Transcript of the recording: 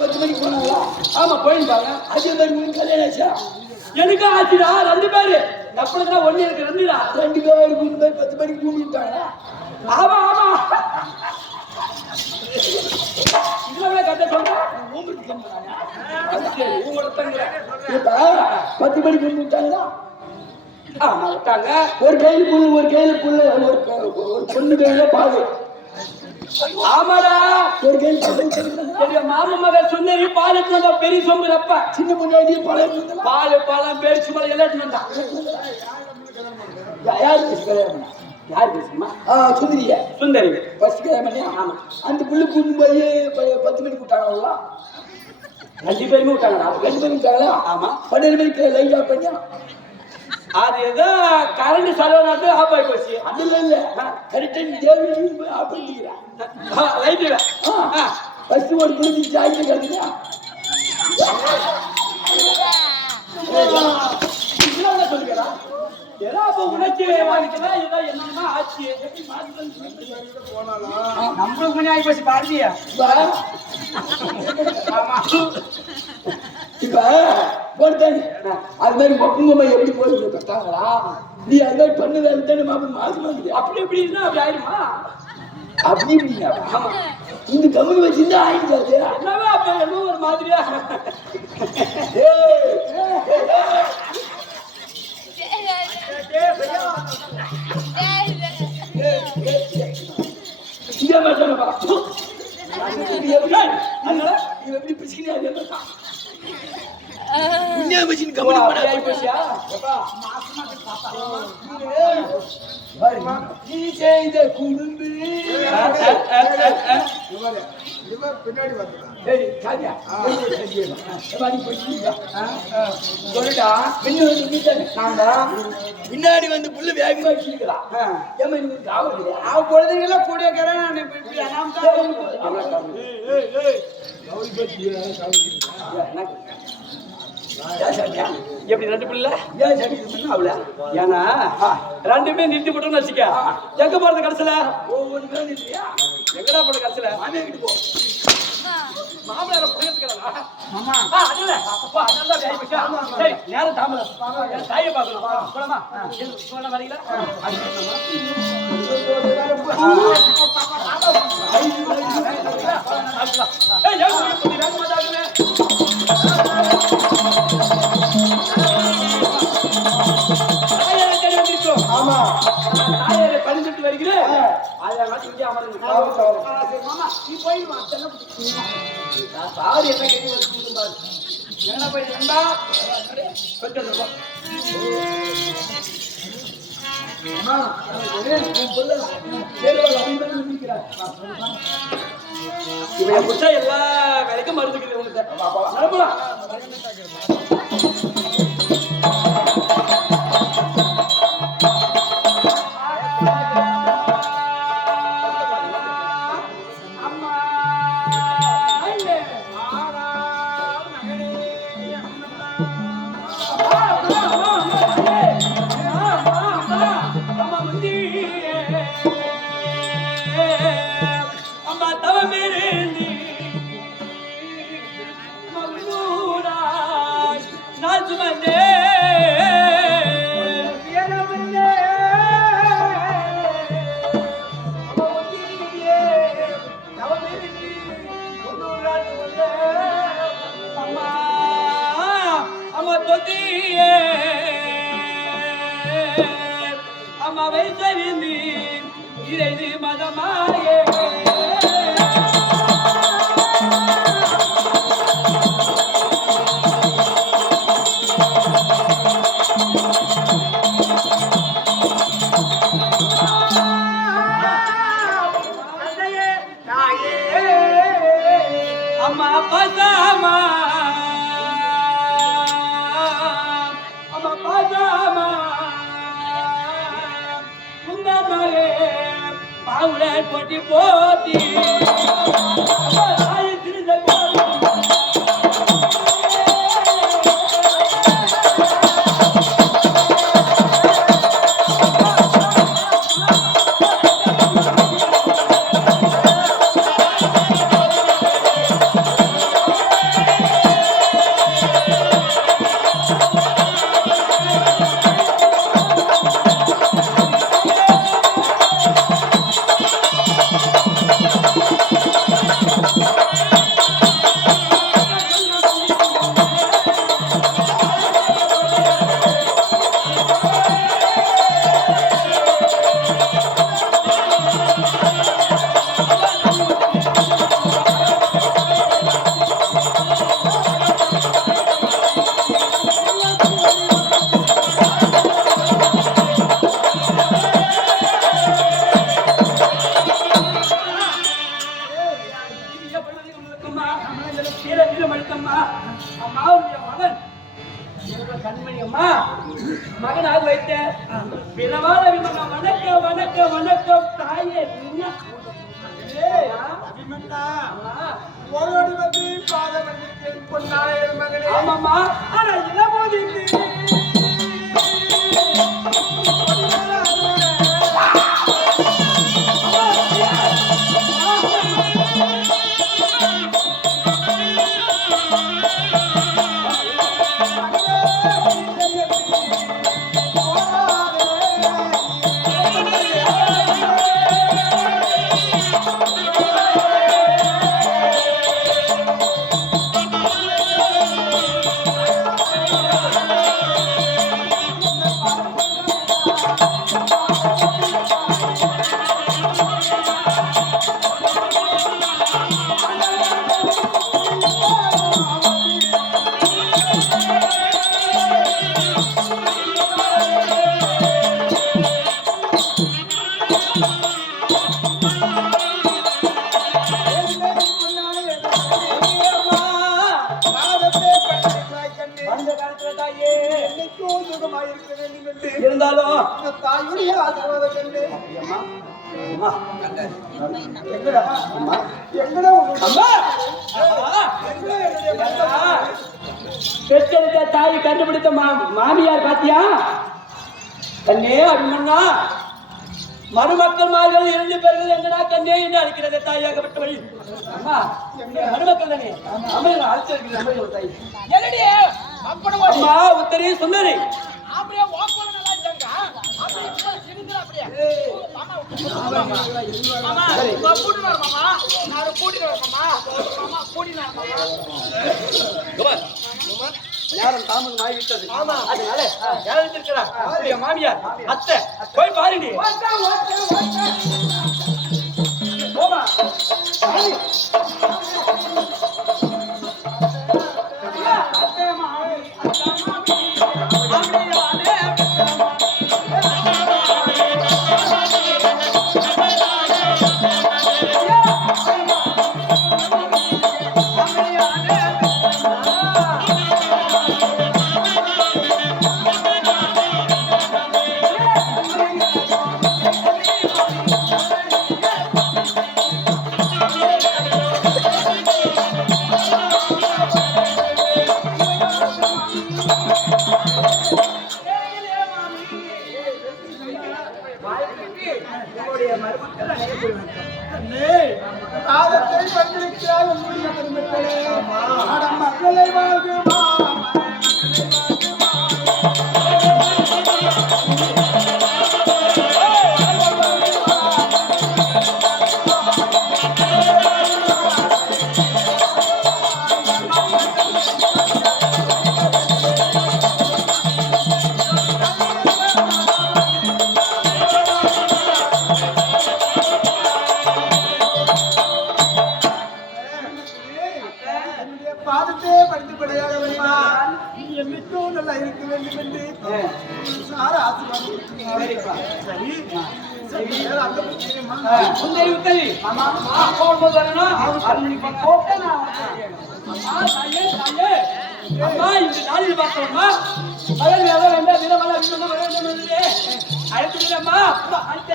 10 மணிக்கு போனாங்களா? ஆமா போயிருப்பாங்க. அதே மாதிரி உங்களுக்கு கல்யாணம் ஆச்சா? எனக்கும் ஆச்சுடா 2 பேரு. எப்படின்னா ஒண்ணு எனக்கு 2டா. 2 பேர் 3 பேர் 10 மணிக்கு கூப்பிட்டாங்களா? ஆமா ஆமா. இதுல கட்ட சொல்றேன். உங்களுக்கு கேட்கறாங்க. அது சரி உங்களோட தங்க. இப்ப 10 மணிக்கு கூப்பிட்டாங்களா? ஆமா விட்டாங்க. ஒரு கையில புல்லு ஒரு பொண்ணு கையில பால். ஆமாடா ஒரு கையில சரி மாமா மகன் சுந்தரி பால் எடுத்து பெரிய சொம்புறப்ப சின்ன முன்னாடி பழம் பால் பழம் பேரிச்சு பழம் எல்லாம் எடுத்து வந்தான். யார் கல்யாணம்? யார் பேசுமா? சுந்தரியா? சுந்தரி ஃபர்ஸ்ட் கல்யாணம். ஆமா. அந்த புல்லு கூட்டு போய் 10 மணிக்கு விட்டாங்களா? 2 பேருமே விட்டாங்கடா. 2 மணிக்கு விட்டாங்களா? ஆமா. 12 மணிக்கு லைட் ஆஃப் பண்ணியா? அது ஏதோ கரண்ட் செலவு ஆஃப் ஆகி போச்சு. அதுல இல்ல கரெக்டா தேவையும் ஆஃப் பண்ணிக்கிறேன். லைட் ஃபர்ஸ்ட் ஒரு புள்ளி ஜாக்கெட் கட்டுங்க. இதெல்லாம் சொல்லுங்கடா. ஏதோ அப்ப உணர்ச்சி வாங்கிக்கலாம் ஏதோ என்னன்னா ஆச்சு. நம்மளுக்கு முன்னாடி ஆகி போச்சு பாரதியா. ஆமா இப்ப போட்டாங்க அது மாதிரி மொப்பங்கம்மா எப்படி போய் கட்டாங்களா? நீ அது மாதிரி பண்ணதானே மாசம் வந்து அப்படி எப்படி இருந்தா அப்படி ஆயிடுமா? அப்படி இப்படின்னா இந்த கம்மி வச்சிருந்தா ஆயிடுச்சாது. என்னவா அப்ப என்ன ஒரு மாதிரியா இதே மாதிரி சொன்னப்பா எப்படி பிடிச்சிக்கினே அதே நீ செய்த குடும்பு பின்னாடி பின்னாடி வந்து புல்லு வேகமா வச்சிருக்கலாம். குழந்தைங்களாம் கூட எப்படி 2 பிள்ளை அவள ஏன்னா 2 பேர் நிறுத்தி போட்டோம்னு வச்சுக்க எங்க போறது கடைசியில எங்கடா போறது கடைசியில மாமனார புரியத்துக்கிறா சரி நேரம் தாமதம் தாயை பார்க்கணும் போலாமா போன வரீங்களா ஆமா தாயை பணிந்துட்டு வருகிறேன் அதெல்லாம் இங்கே அமர்ந்து நீ போயிடுவா சாரி என்ன கேட்டு என்ன போயிட்டு இவன் புடிச்சா எல்லா வேலைக்கும் மருந்துக்குது உனக்கு அம்மாவை தெரிந்து இறைது மதமாயே அம்மா பசாமா அம்மா பசாமா குந்தமரே பாவுல போட்டி போட்டி வீர வீரமளித்தம்மா அம்மாவுடைய மகன் கண்மணி அம்மா மகனாக வைத்தேன் பிறவாத வணக்கம் வணக்கம் வணக்கம் தாயே ஓடோடி வந்து பாதம் வந்திருக்கேன் பொன்னாய மகனே. ஆமாம்மா ஆனா இளமோதி இருந்தாலும் தாயுடைய ஆசீர்வாதம் கண்டு எங்கடா அம்மா பெற்றெடுத்த தாயை கண்டுபிடித்த மாமியார் பாத்தியா கண்ணே அபிமன்னா மருமக்கள் மார்கள் 2 பேர்கள் என்னடா கண்ணே என்று அழைக்கிறது தாயாகப்பட்டவள் அம்மா மருமக்கள் தானே அம்மா அழைச்சிருக்கிறது அம்மா தாய் என்னடி அம்மா உத்தரி சுந்தரி அப்படியே வாக்குல நல்லா இருக்காங்க அப்படியே சிரிங்கற அப்படியே மாமா நான் கூட்டிட்டு வர மாமா நான் கூட்டிட்டு வர மாமா மாமா கூட்டிட்டு வர மாமா நேரம் தாமதம் ஆகிவிட்டது அதனால யாரும் இருக்கிறார் அப்படியே மாமியார் அத்தை போய் பாருடி போமா பாதத்தை வந்திருக்கிறார் உங்களுடைய பெருமக்களே. அட மக்களை வாழ்குமா பாதத்தே படித்துப்படியாக வருகிறார். என்னைக்கும் நல்லா இருக்க வேண்டும் என்று சார ஆசீர்வாதம். சரி சரி அங்க போயிருமா சுந்தரி உத்தரி ஆமா அப்போ வரணும் 6 மணிக்கு போட்டேனா அம்மா தாயே தாயே அம்மா இந்த நாளில் பார்த்தோம்மா மகள் வேலை வேண்டாம் வீரமலை வீரமலை அழைத்துடுறேம்மா